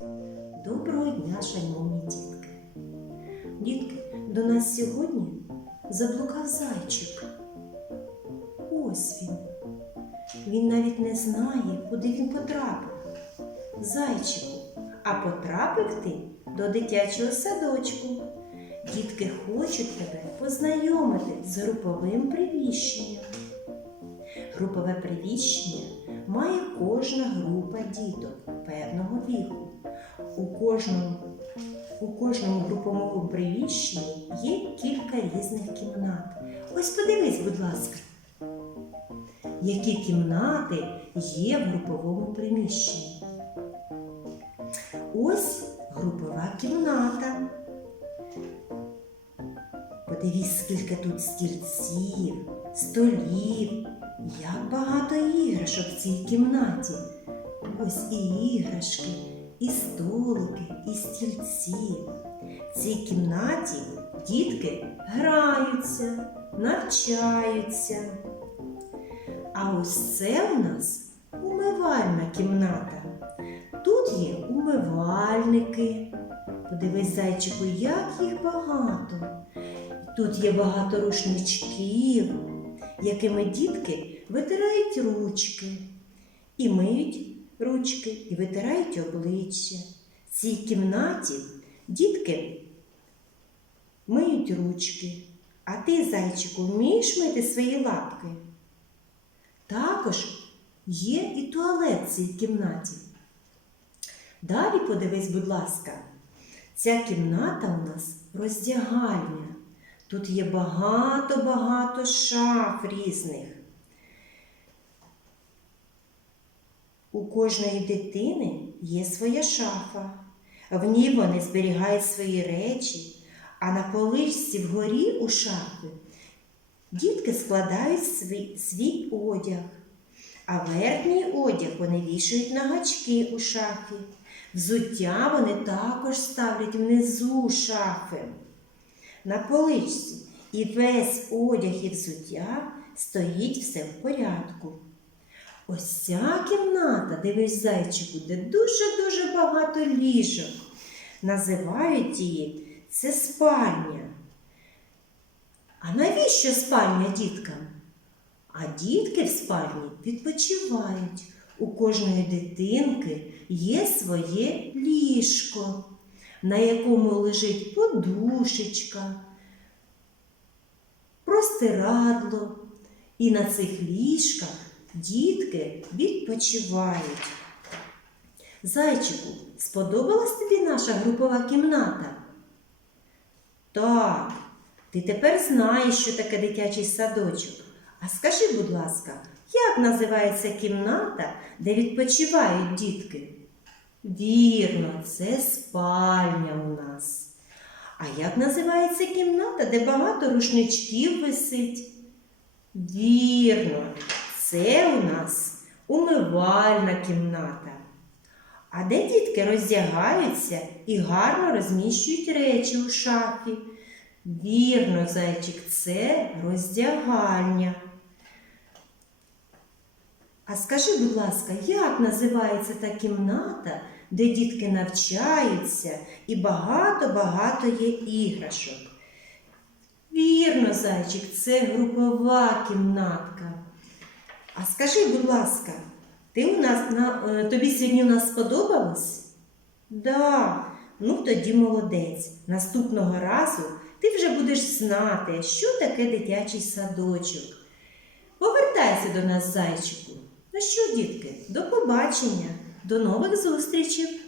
Доброго дня, шановні дітки. Дітки, до нас сьогодні заблукав зайчик. Ось він. Він навіть не знає, куди він потрапив. Зайчику, а потрапив ти до дитячого садочку. Дітки хочуть тебе познайомити з груповим привіщенням. Групове привіщення має кожна група діток певного віку. У кожному, у кожному груповому приміщенні є кілька різних кімнат. Ось подивись, будь ласка, які кімнати є в груповому приміщенні. Ось групова кімната. Подивись, скільки тут стільців, столів, як багато іграшок в цій кімнаті. Ось і іграшки, і столики, і стільці. В цій кімнаті дітки граються, навчаються. А ось це у нас умивальна кімната. Тут є умивальники. Подивись, зайчику, як їх багато. Тут є багато рушничків, якими дітки витирають ручки і миють ручки, і витирають обличчя. В цій кімнаті дітки миють ручки. А ти, зайчику, вмієш мити свої лапки? Також є і туалет в цій кімнаті. Далі подивись, будь ласка, ця кімната у нас роздягальня. Тут є багато-багато шаф різних. У кожної дитини є своя шафа. В ній вони зберігають свої речі, а на поличці вгорі у шафи дітки складають свій, свій одяг, а верхній одяг вони вішають на гачки у шафі. Взуття вони також ставлять внизу шафи на поличці. І весь одяг і взуття стоїть все в порядку. Ось ця кімната, дивись, зайчику, де дуже-дуже багато ліжок. Називають її це спальня. А навіщо спальня діткам? А дітки в спальні відпочивають. У кожної дитинки є своє ліжко, на якому лежить подушечка, простирадло. І на цих ліжках дітки відпочивають. Зайчику, сподобалась тобі наша групова кімната? Так, ти тепер знаєш, що таке дитячий садочок. А скажи, будь ласка, як називається кімната, де відпочивають дітки? Вірно, це спальня у нас. А як називається кімната, де багато рушничків висить? Вірно, це у нас умивальна кімната. А де дітки роздягаються і гарно розміщують речі у шафі? Вірно, зайчик, це роздягальня. А скажи, будь ласка, як називається та кімната, де дітки навчаються і багато-багато є іграшок? Вірно, зайчик, це групова кімнатка. А скажи, будь ласка, ти у нас на, е, тобі сьогодні у нас сподобалось? Да, ну тоді молодець. Наступного разу ти вже будеш знати, що таке дитячий садочок. Повертайся до нас, зайчику. Ну що, дітки, до побачення, до нових зустрічей!